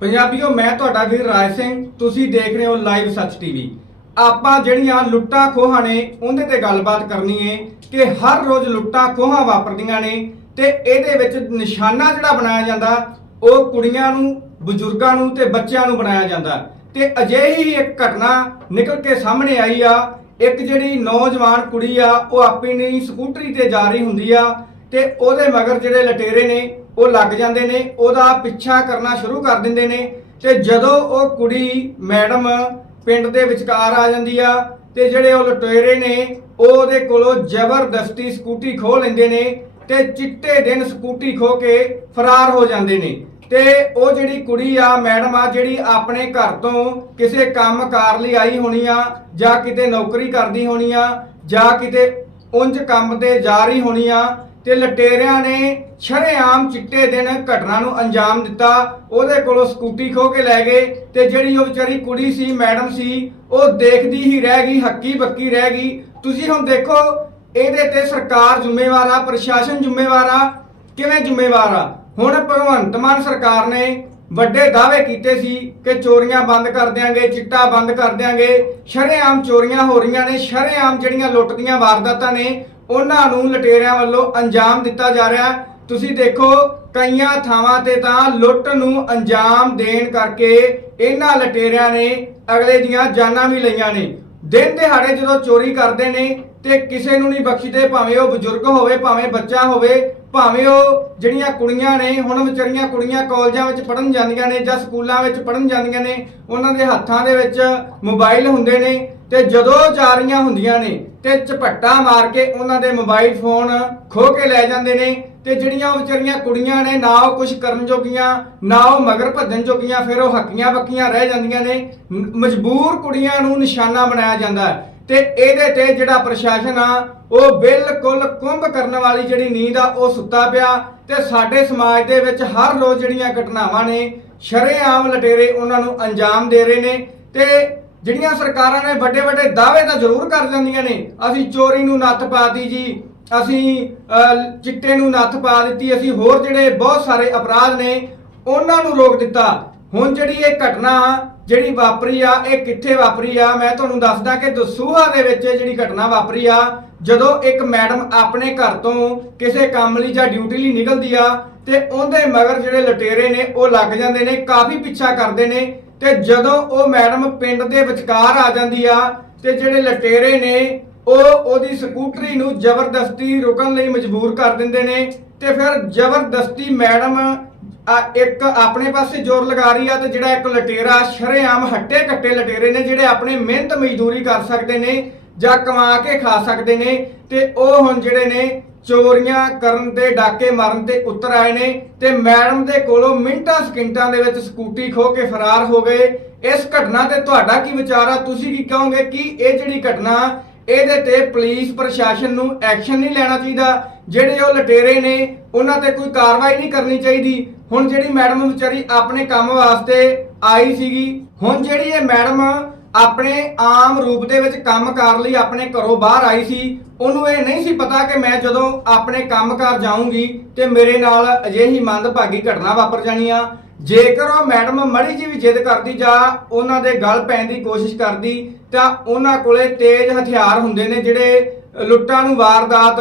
ਪੰਜਾਬੀਓ, ਮੈਂ ਤੁਹਾਡਾ ਵੀਰ ਰਾਜ ਸਿੰਘ, ਤੁਸੀਂ ਦੇਖ ਰਹੇ ਹੋ ਲਾਈਵ ਸੱਚ ਟੀਵੀ। ਆਪਾਂ ਜਿਹੜੀਆਂ ਲੁੱਟਾਂ ਖੋਹਾਂ ਨੇ, ਉਹਦੇ ਤੇ ਗੱਲਬਾਤ ਕਰਨੀ ਹੈ ਕਿ ਹਰ ਰੋਜ਼ ਲੁੱਟਾਂ ਖੋਹਾਂ ਵਾਪਰਦੀਆਂ ਨੇ ਤੇ ਇਹਦੇ ਵਿੱਚ ਨਿਸ਼ਾਨਾ ਜਿਹੜਾ ਬਣਾਇਆ ਜਾਂਦਾ, ਉਹ ਕੁੜੀਆਂ ਨੂੰ, ਬਜ਼ੁਰਗਾਂ ਨੂੰ ਤੇ ਬੱਚਿਆਂ ਨੂੰ ਬਣਾਇਆ ਜਾਂਦਾ। ਤੇ ਅਜਿਹੀ ਹੀ ਇੱਕ ਘਟਨਾ ਨਿਕਲ ਕੇ ਸਾਹਮਣੇ ਆਈ ਆ, ਇੱਕ ਜਿਹੜੀ ਨੌਜਵਾਨ ਕੁੜੀ ਆ, ਉਹ ਆਪਣੀ ਸਕੂਟਰੀ ਤੇ ਜਾ ਰਹੀ ਹੁੰਦੀ ਆ ਤੇ ਉਹਦੇ ਮਗਰ ਜਿਹੜੇ ਲਟੇਰੇ ਨੇ, ਉਹ ਲੱਗ ਜਾਂਦੇ ਨੇ, ਉਹਦਾ ਪਿੱਛਾ ਕਰਨਾ ਸ਼ੁਰੂ ਕਰ ਦਿੰਦੇ ਨੇ ਤੇ ਜਦੋਂ ਉਹ ਕੁੜੀ, ਮੈਡਮ ਪਿੰਡ ਦੇ ਵਿਚਕਾਰ ਆ ਜਾਂਦੀ ਆ ਤੇ ਜਿਹੜੇ ਉਹ ਲਟੇਰੇ ਨੇ, ਉਹ ਉਹਦੇ ਕੋਲੋਂ ਜ਼ਬਰਦਸਤੀ ਸਕੂਟੀ ਖੋਹ ਲੈਂਦੇ ਨੇ ਤੇ ਚਿੱਟੇ ਦਿਨ ਸਕੂਟੀ ਖੋ ਕੇ ਫਰਾਰ ਹੋ ਜਾਂਦੇ ਨੇ। ਤੇ ਉਹ ਜਿਹੜੀ ਕੁੜੀ ਆ, ਮੈਡਮ ਆ, ਜਿਹੜੀ ਆਪਣੇ ਘਰ ਤੋਂ ਕਿਸੇ ਕੰਮ ਕਾਰ ਲਈ ਆਈ ਹੋਣੀ ਆ, ਜਾਂ ਕਿਤੇ ਨੌਕਰੀ ਕਰਦੀ ਹੋਣੀ ਆ, ਜਾਂ ਕਿਤੇ ਉਂਝ ਕੰਮ ਤੇ ਜਾ ਰਹੀ ਹੋਣੀ ਆ ਤੇ ਲਟੇਰਿਆਂ ਨੇ ਸ਼ਰੇਆਮ ਚਿੱਟੇ ਦਿਨ ਘਟਨਾ ਨੂੰ ਅੰਜਾਮ ਦਿੱਤਾ। ਉਹਦੇ ਕੋਲੋਂ ਸਕੂਟੀ ਖੋ ਕੇ ਲੈ ਗਏ ਤੇ ਜਿਹੜੀ ਉਹ ਵਿਚਾਰੀ ਕੁੜੀ ਸੀ, ਮੈਡਮ ਸੀ, ਉਹ ਦੇਖਦੀ ਹੀ ਰਹਿ ਗਈ, ਹੱਕੀ ਬੱਕੀ ਰਹਿ ਗਈ। ਤੁਸੀਂ ਹੁਣ ਦੇਖੋ, ਇਹਦੇ ਤੇ ਸਰਕਾਰ ਜ਼ਿੰਮੇਵਾਰ ਆ, ਪ੍ਰਸ਼ਾਸਨ ਜ਼ਿੰਮੇਵਾਰ ਆ, ਕਿਵੇਂ ਜ਼ਿੰਮੇਵਾਰ ਆ? ਹੁਣ ਭਗਵੰਤ ਮਾਨ ਸਰਕਾਰ ਨੇ ਵੱਡੇ ਦਾਅਵੇ ਕੀਤੇ ਸੀ ਕਿ ਚੋਰੀਆਂ ਬੰਦ ਕਰ ਦਿਆਂਗੇ, ਚਿੱਟਾ ਬੰਦ ਕਰ ਦਿਆਂਗੇ। ਸ਼ਰੇਆਮ ਚੋਰੀਆਂ ਹੋ ਰਹੀਆਂ ਨੇ, ਸ਼ਰੇਆਮ ਜਿਹੜੀਆਂ ਲੁੱਟਦੀਆਂ ਵਾਰਦਾਤਾਂ ਨੇ ਉਹਨਾਂ ਨੂੰ ਲਟੇਰਿਆਂ ਵੱਲੋਂ ਅੰਜਾਮ ਦਿੱਤਾ ਜਾ ਰਿਹਾ ਹੈ। ਤੁਸੀਂ ਦੇਖੋ, ਕਈਆਂ ਥਾਵਾਂ ਤੇ ਤਾਂ ਲੁੱਟ ਨੂੰ ਅੰਜਾਮ ਦੇਣ ਕਰਕੇ ਇਹਨਾਂ ਲਟੇਰਿਆਂ ਨੇ ਅਗਲੇ ਦੀਆਂ ਜਾਨਾਂ ਵੀ ਲਈਆਂ ਨੇ ਦਿਨ ਦਿਹਾੜੇ ਜਦੋਂ ਚੋਰੀ ਕਰਦੇ ਨੇ ਤੇ ਕਿਸੇ ਨੂੰ ਨਹੀਂ ਬਖਸ਼ਦੇ, ਭਾਵੇਂ ਉਹ ਬਜ਼ੁਰਗ ਹੋਵੇ, ਭਾਵੇਂ ਬੱਚਾ ਹੋਵੇ, ਭਾਵੇਂ ਉਹ ਜਿਹੜੀਆਂ ਕੁੜੀਆਂ ਨੇ, ਹੁਣ ਵਿਚਾਰੀਆਂ ਕੁੜੀਆਂ ਕਾਲਜਾਂ ਵਿੱਚ ਪੜਨ ਜਾਂਦੀਆਂ ਨੇ ਜਾਂ ਸਕੂਲਾਂ ਵਿੱਚ ਪੜਨ ਜਾਂਦੀਆਂ ਨੇ, ਉਹਨਾਂ ਦੇ ਹੱਥਾਂ ਦੇ ਵਿੱਚ ਮੋਬਾਈਲ ਹੁੰਦੇ ਨੇ ਤੇ ਜਦੋਂ ਜਾ ਹੁੰਦੀਆਂ ਨੇ ਤੇ ਝਪੱਟਾ ਮਾਰ ਕੇ ਉਹਨਾਂ ਦੇ ਮੋਬਾਈਲ ਫੋਨ ਖੋ ਕੇ ਲੈ ਜਾਂਦੇ ਨੇ ਤੇ ਜਿਹੜੀਆਂ ਉਹ ਵਿਚਾਰੀਆਂ ਕੁੜੀਆਂ ਨੇ, ਨਾ ਉਹ ਕੁਝ ਕਰਨ ਜੋਗੀਆਂ, ਨਾ ਉਹ ਮਗਰ ਭੱਜਣ ਜੋਗੀਆਂ, ਫਿਰ ਉਹ ਹੱਕੀਆਂ ਬੱਕੀਆਂ ਰਹਿ ਜਾਂਦੀਆਂ ਨੇ। ਮਜਬੂਰ ਕੁੜੀਆਂ ਨੂੰ ਨਿਸ਼ਾਨਾ ਬਣਾਇਆ ਜਾਂਦਾ ਹੈ ਤੇ ਇਹਦੇ ਤੇ ਜਿਹੜਾ ਪ੍ਰਸ਼ਾਸਨ ਆ, ਉਹ ਬਿਲਕੁਲ ਕੁੰਭ ਕਰਨ ਵਾਲੀ ਜਿਹੜੀ ਨੀਂਦ ਆ, ਉਹ ਸੁੱਤਾ ਪਿਆ ਤੇ ਸਾਡੇ ਸਮਾਜ ਦੇ ਵਿੱਚ ਹਰ ਰੋਜ਼ ਜਿਹੜੀਆਂ ਘਟਨਾਵਾਂ ਨੇ, ਸ਼ਰੇਆਮ ਲਟੇਰੇ ਉਹਨਾਂ ਨੂੰ ਅੰਜਾਮ ਦੇ ਰਹੇ ਨੇ ਤੇ ਜਿਹੜੀਆਂ ਸਰਕਾਰਾਂ ਨੇ ਵੱਡੇ ਵੱਡੇ ਦਾਅਵੇ ਤਾਂ ਜ਼ਰੂਰ ਕਰ ਜਾਂਦੀਆਂ ਨੇ। ਅਸੀਂ ਚੋਰੀ ਨੂੰ ਨੱਥ ਪਾਤੀ ਜੀ, ਅਸੀਂ ਚਿੱਟੇ ਨੂੰ ਨੱਥ ਪਾ ਦਿੱਤੀ, ਅਸੀਂ ਹੋਰ ਜਿਹੜੇ ਬਹੁਤ ਸਾਰੇ ਅਪਰਾਧ ਨੇ, ਉਹਨਾਂ ਨੂੰ ਰੋਕ ਦਿੱਤਾ। ਹੁਣ ਜਿਹੜੀ ਇਹ ਘਟਨਾ ਜਿਹੜੀ ਵਾਪਰੀ ਆ, ਇਹ ਕਿੱਥੇ ਵਾਪਰੀ ਆ, ਮੈਂ ਤੁਹਾਨੂੰ ਦੱਸਦਾ ਕਿ ਦਸੂਹਾ ਦੇ ਵਿੱਚ ਇਹ ਜਿਹੜੀ ਘਟਨਾ ਵਾਪਰੀ ਆ, ਜਦੋਂ ਇੱਕ ਮੈਡਮ ਆਪਣੇ ਘਰ ਤੋਂ ਕਿਸੇ ਕੰਮ ਲਈ ਜਾਂ ਡਿਊਟੀ ਲਈ ਨਿਕਲਦੀ ਆ, ਤੇ ਉਹਦੇ ਮਗਰ ਜਿਹੜੇ ਲਟੇਰੇ ਨੇ, ਉਹ ਲੱਗ ਜਾਂਦੇ ਨੇ, ਕਾਫੀ ਪਿੱਛਾ ਕਰਦੇ ਨੇ। ਤੇ ਜਦੋਂ ਉਹ ਮੈਡਮ ਪਿੰਡ ਦੇ ਵਿਚਕਾਰ ਆ ਜਾਂਦੀ ਆ ਤੇ ਜਿਹੜੇ ਲਟੇਰੇ ਨੇ, ਉਹ ਉਹਦੀ ਸਕੂਟਰੀ ਨੂੰ ਜ਼ਬਰਦਸਤੀ ਰੁਕਣ ਲਈ ਮਜਬੂਰ ਕਰ ਦਿੰਦੇ ਨੇ ਤੇ ਫਿਰ ਜ਼ਬਰਦਸਤੀ ਮੈਡਮ ਇੱਕ ਆਪਣੇ ਪਾਸੇ ਜ਼ੋਰ ਲਗਾ ਰਹੀ ਆ ਤੇ ਜਿਹੜਾ ਇੱਕ ਲਟੇਰਾ ਸ਼ਰੇਆਮ ਹੱਟੇ ਕੱਟੇ ਲਟੇਰੇ ਨੇ ਜਿਹੜੇ ਆਪਣੇ ਮਿਹਨਤ ਮਜ਼ਦੂਰੀ ਕਰ ਸਕਦੇ ਨੇ ਜਾਂ ਕਮਾ ਕੇ ਖਾ ਸਕਦੇ ਨੇ ਤੇ ਉਹ ਹੁਣ ਜਿਹੜੇ ਨੇ ਚੋਰੀਆਂ ਕਰਨ ਤੇ ਡਾਕੇ ਮਾਰਨ ਤੇ ਉਤਰ ਆਏ ਨੇ ਤੇ ਮੈਡਮ ਦੇ ਕੋਲੋਂ ਮਿੰਟਾਂ ਸਕਿੰਟਾਂ ਦੇ ਵਿੱਚ ਸਕੂਟੀ ਖੋ ਕੇ ਫਰਾਰ ਹੋ ਗਏ। ਇਸ ਘਟਨਾ ਤੇ ਤੁਹਾਡਾ ਕੀ ਵਿਚਾਰ ਆ? ਤੁਸੀਂ ਕੀ ਕਹੋਗੇ ਕਿ ਇਹ ਜਿਹੜੀ ਘਟਨਾ ਇਹਦੇ ਤੇ ਪੁਲਿਸ ਪ੍ਰਸ਼ਾਸਨ ਨੂੰ ਐਕਸ਼ਨ ਨਹੀਂ ਲੈਣਾ ਚਾਹੀਦਾ। ਜਿਹੜੇ ਉਹ ਲਟੇਰੇ ਨੇ, ਉਹਨਾਂ ਤੇ ਕੋਈ ਕਾਰਵਾਈ ਨਹੀਂ ਕਰਨੀ ਚਾਹੀਦੀ। ਹੁਣ ਜਿਹੜੀ ਮੈਡਮ ਵਿਚਾਰੀ ਆਪਣੇ ਕੰਮ ਵਾਸਤੇ ਆਈ ਸੀਗੀ, ਹੁਣ ਜਿਹੜੀ ਇਹ ਮੈਡਮ ਆਪਣੇ ਆਮ ਰੂਪ ਦੇ ਵਿੱਚ ਕੰਮ ਕਰਨ ਲਈ ਆਪਣੇ ਘਰੋਂ ਬਾਹਰ ਆਈ ਸੀ, ਉਹਨੂੰ ਇਹ ਨਹੀਂ ਸੀ ਪਤਾ ਕਿ ਮੈਂ ਜਦੋਂ ਆਪਣੇ ਕੰਮਕਾਰ ਜਾਊਂਗੀ ਤੇ ਮੇਰੇ ਨਾਲ ਅਜਿਹੀ ਮੰਦਭਾਗੀ ਘਟਨਾ ਵਾਪਰ ਜਾਣੀ ਆ। ਜੇਕਰ ਉਹ ਮੈਡਮ ਮੜੀ ਜੀ ਵੀ ਜਿੱਦ ਕਰਦੀ ਜਾਂ ਉਹਨਾਂ ਦੇ ਗੱਲ ਪੈਣ ਦੀ ਕੋਸ਼ਿਸ਼ ਕਰਦੀ, ਤਾਂ ਉਹਨਾਂ ਕੋਲੇ ਤੇਜ਼ ਹਥਿਆਰ ਹੁੰਦੇ ਨੇ ਜਿਹੜੇ ਲੁੱਟਾਂ ਨੂੰ ਵਾਰਦਾਤ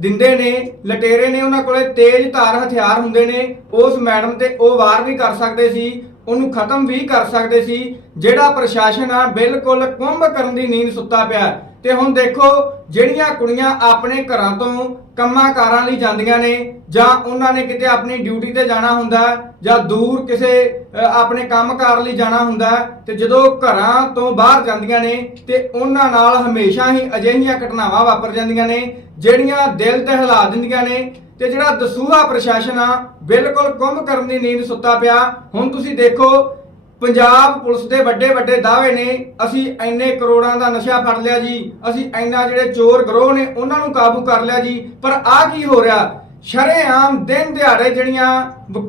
ਦਿੰਦੇ ਨੇ, ਲਟੇਰੇ ਨੇ ਉਹਨਾਂ ਕੋਲੇ ਤੇਜ਼ ਧਾਰ ਹਥਿਆਰ ਹੁੰਦੇ ਨੇ। ਉਸ ਮੈਡਮ ਤੇ ਉਹ ਵਾਰ ਵੀ ਕਰ ਸਕਦੇ ਸੀ। ਉਹਨੂੰ ਖਤਮ ਵੀ ਕਰ ਸਕਦੇ ਸੀ ਜਿਹੜਾ ਪ੍ਰਸ਼ਾਸਨ ਆ ਬਿਲਕੁਲ ਕੁੰਭ ਕਰਨ ਦੀ ਨੀਂਦ ਸੁੱਤਾ ਪਿਆ। ਤੇ ਹੁਣ ਦੇਖੋ ਜਿਹੜੀਆਂ ਕੁੜੀਆਂ ਆਪਣੇ ਘਰਾਂ ਤੋਂ ਕੰਮਾਂ ਕਾਰਾਂ ਲਈ ਜਾਂਦੀਆਂ ਨੇ ਜਾਂ ਉਹਨਾਂ ਨੇ ਕਿਤੇ ਆਪਣੀ ਡਿਊਟੀ ਤੇ ਜਾਣਾ ਹੁੰਦਾ ਜਾਂ ਦੂਰ ਕਿਸੇ ਅ, ਆਪਣੇ ਕੰਮਕਾਰ ਲਈ ਜਾਣਾ ਹੁੰਦਾ ਹੈ, ਤੇ ਜਦੋਂ ਘਰਾਂ ਤੋਂ ਬਾਹਰ ਜਾਂਦੀਆਂ ਨੇ ਤੇ ਉਹਨਾਂ ਨਾਲ ਹਮੇਸ਼ਾ ਹੀ ਅਜਿਹੀਆਂ ਘਟਨਾਵਾਂ ਵਾਪਰ ਜਾਂਦੀਆਂ ਨੇ ਜਿਹੜੀਆਂ ਦਿਲ ਤੇ ਹਿਲਾ ਦਿੰਦੀਆਂ ਨੇ। ਤੇ ਜਿਹੜਾ ਦਸੂਹਾ ਪ੍ਰਸ਼ਾਸਨ ਆ, ਬਿਲਕੁਲ ਕੁੰਭ ਕਰਨ ਦੀ ਨੀਂਦ ਸੁੱਤਾ ਪਿਆ। ਹੁਣ ਤੁਸੀਂ ਦੇਖੋ, ਪੰਜਾਬ ਪੁਲਿਸ ਦੇ ਵੱਡੇ ਵੱਡੇ ਦਾਅਵੇ ਨੇ, ਅਸੀਂ ਇੰਨੇ ਕਰੋੜਾਂ ਦਾ ਨਸ਼ਾ ਫੜ ਲਿਆ ਜੀ, ਅਸੀਂ ਇੰਨਾ ਜਿਹੜੇ ਚੋਰ ਗਰੋਹ ਨੇ, ਉਹਨਾਂ ਨੂੰ ਕਾਬੂ ਕਰ ਲਿਆ ਜੀ, ਪਰ ਆਹ ਕੀ ਹੋ ਰਿਹਾ? ਸ਼ਰੇਆਮ ਦਿਨ ਦਿਹਾੜੇ ਜਿਹੜੀਆਂ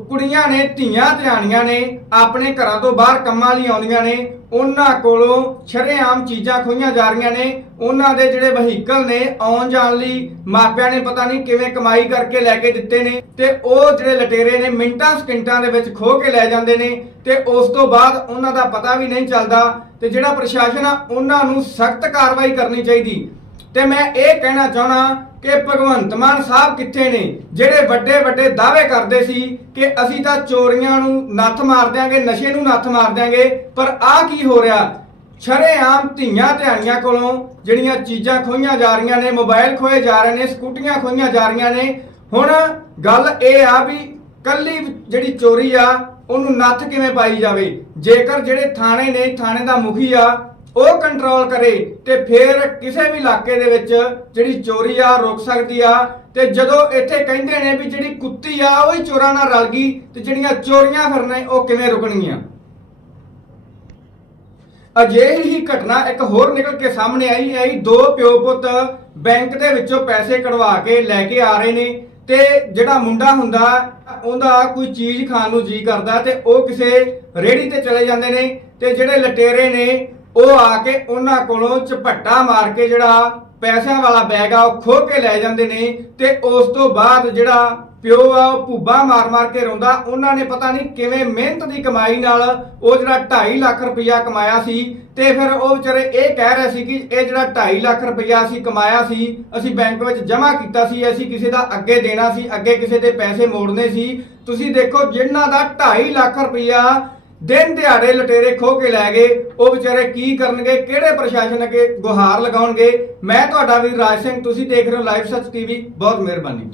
ਕੁੜੀਆਂ ਨੇ, ਧੀਆਂ ਧਿਆਣੀਆਂ ਨੇ, ਆਪਣੇ ਘਰਾਂ ਤੋਂ ਬਾਹਰ ਕੰਮਾਂ ਲਈ ਆਉਂਦੀਆਂ ਨੇ, ਉਹਨਾਂ ਕੋਲੋਂ ਸ਼ਰੇਆਮ ਚੀਜ਼ਾਂ ਖੋਈਆਂ ਜਾ ਰਹੀਆਂ ਨੇ। ਉਹਨਾਂ ਦੇ ਜਿਹੜੇ ਵਹੀਕਲ ਨੇ, ਆਉਣ ਜਾਣ ਲਈ ਮਾਪਿਆਂ ਨੇ ਪਤਾ ਨਹੀਂ ਕਿਵੇਂ ਕਮਾਈ ਕਰਕੇ ਲੈ ਕੇ ਦਿੱਤੇ ਨੇ ਤੇ ਉਹ ਜਿਹੜੇ ਲਟੇਰੇ ਨੇ, ਮਿੰਟਾਂ ਸਕਿੰਟਾਂ ਦੇ ਵਿੱਚ ਖੋ ਕੇ ਲੈ ਜਾਂਦੇ ਨੇ ਤੇ ਉਸ ਤੋਂ ਬਾਅਦ ਉਹਨਾਂ ਦਾ ਪਤਾ ਵੀ ਨਹੀਂ ਚੱਲਦਾ ਤੇ ਜਿਹੜਾ ਪ੍ਰਸ਼ਾਸਨ ਆ, ਉਹਨਾਂ ਨੂੰ ਸਖਤ ਕਾਰਵਾਈ ਕਰਨੀ ਚਾਹੀਦੀ। ਤੇ ਮੈਂ ਇਹ ਕਹਿਣਾ ਚਾਹਣਾ ਕਿ ਭਗਵੰਤ ਮਾਨ ਸਾਹਿਬ ਕਿੱਥੇ ਨੇ? ਜਿਹੜੇ ਵੱਡੇ ਵੱਡੇ ਦਾਅਵੇ ਕਰਦੇ ਸੀ ਕਿ ਅਸੀਂ ਤਾਂ ਚੋਰੀਆਂ ਨੂੰ ਨੱਥ ਮਾਰ ਦਿਆਂਗੇ, ਨਸ਼ੇ ਨੂੰ ਨੱਥ ਮਾਰ ਦਿਆਂਗੇ, ਪਰ ਆਹ ਕੀ ਹੋ ਰਿਹਾ? ਸ਼ਰੇਆਮ ਧੀਆਂ ਧਿਆਣੀਆਂ ਕੋਲੋਂ ਜਿਹੜੀਆਂ ਚੀਜ਼ਾਂ ਖੋਈਆਂ ਜਾ ਰਹੀਆਂ ਨੇ, ਮੋਬਾਈਲ ਖੋਏ ਜਾ ਰਹੇ ਨੇ, ਸਕੂਟੀਆਂ ਖੋਈਆਂ ਜਾ ਰਹੀਆਂ ਨੇ, ਹੁਣ ਗੱਲ ਇਹ ਆ ਵੀ ਕੱਲੀ ਜਿਹੜੀ ਚੋਰੀ ਆ, ਉਹਨੂੰ ਨੱਥ ਕਿਵੇਂ ਪਾਈ ਜਾਵੇ? ਜੇਕਰ ਜਿਹੜੇ ਥਾਣੇ ਨੇ, ਥਾਣੇ ਦਾ ਮੁਖੀ ਆ ਉਹ ਕੰਟਰੋਲ ਕਰੇ ਤੇ ਫਿਰ ਕਿਸੇ ਵੀ ਇਲਾਕੇ ਦੇ ਵਿੱਚ ਜਿਹੜੀ ਚੋਰੀ ਆ, ਰੁਕ ਸਕਦੀ ਆ ਤੇ ਜਦੋਂ ਇੱਥੇ ਕਹਿੰਦੇ ਨੇ ਵੀ ਜਿਹੜੀ ਕੁੱਤੀ ਆ, ਉਹ ਹੀ ਚੋਰਾਂ ਨਾਲ ਰਲ ਗਈ ਤੇ ਜਿਹੜੀਆਂ ਚੋਰੀਆਂ ਫਿਰ ਨੇ ਉਹ ਕਿਵੇਂ ਰੁਕਣਗੀਆਂ? ਅਜਿਹੀ ਹੀ ਘਟਨਾ ਇੱਕ ਹੋਰ ਨਿਕਲ ਕੇ ਸਾਹਮਣੇ ਆਈ ਹੈ ਦੋ ਪਿਓ ਪੁੱਤ ਬੈਂਕ ਦੇ ਵਿੱਚੋਂ ਪੈਸੇ ਕਢਵਾ ਕੇ ਲੈ ਕੇ ਆ ਰਹੇ ਨੇ ਤੇ ਜਿਹੜਾ ਮੁੰਡਾ ਹੁੰਦਾ, ਉਹਦਾ ਕੋਈ ਚੀਜ਼ ਖਾਣ ਨੂੰ ਜੀ ਕਰਦਾ ਤੇ ਉਹ ਕਿਸੇ ਰੇੜੀ ਤੇ ਚਲੇ ਜਾਂਦੇ ਨੇ ਤੇ ਜਿਹੜੇ ਲਟੇਰੇ ਨੇ ਉਹ ਆ ਕੇ ਉਹਨਾਂ ਕੋਲੋਂ ਝਪੱਟਾ ਮਾਰ ਕੇ ਜਿਹੜਾ ਪੈਸਿਆਂ ਵਾਲਾ ਬੈਗ ਆ, ਉਹ ਖੋ ਕੇ ਲੈ ਜਾਂਦੇ ਨੇ ਤੇ ਉਸ ਤੋਂ ਬਾਅਦ ਜਿਹੜਾ ਪਿਓ ਆ, ਉਹ ਭੁੱਬਾ ਮਾਰ-ਮਾਰ ਕੇ ਰੋਂਦਾ। ਉਹਨਾਂ ਨੇ ਪਤਾ ਨਹੀਂ ਕਿਵੇਂ ਮਿਹਨਤ ਦੀ ਕਮਾਈ ਨਾਲ ਉਹ ਜਿਹੜਾ 2.5 ਲੱਖ ਰੁਪਇਆ ਕਮਾਇਆ ਸੀ ਤੇ ਫਿਰ ਉਹ ਵਿਚਾਰੇ ਇਹ ਕਹਿ ਰਹੇ ਸੀ ਕਿ ਇਹ ਜਿਹੜਾ 2.5 ਲੱਖ ਰੁਪਇਆ ਅਸੀਂ ਕਮਾਇਆ ਸੀ, ਅਸੀਂ ਬੈਂਕ ਵਿੱਚ ਜਮ੍ਹਾਂ ਕੀਤਾ ਸੀ, ਅਸੀਂ ਕਿਸੇ ਦਾ ਅੱਗੇ ਦੇਣਾ ਸੀ, ਅੱਗੇ ਕਿਸੇ ਦੇ ਪੈਸੇ ਮੋੜਨੇ ਸੀ। ਤੁਸੀਂ ਦੇਖੋ ਜਿਨ੍ਹਾਂ ਦਾ 2.5 ਲੱਖ ਰੁਪਇਆ ਦਿਨ ਦਿਹਾੜੇ ਲਟੇਰੇ ਖੋ ਕੇ ਲੈ ਗਏ। ਉਹ ਵਿਚਾਰੇ ਕੀ ਕਰਨਗੇ? ਕਿਹੜੇ ਪ੍ਰਸ਼ਾਸਨ ਅੱਗੇ ਗੁਹਾਰ ਲਗਾਉਣਗੇ? ਮੈਂ ਤੁਹਾਡਾ ਵੀਰ ਰਾਜ ਸਿੰਘ, ਤੁਸੀਂ ਦੇਖ ਰਹੇ ਹੋ ਲਾਈਵ ਸੱਚ ਟੀਵੀ ਬਹੁਤ ਮਿਹਰਬਾਨੀ।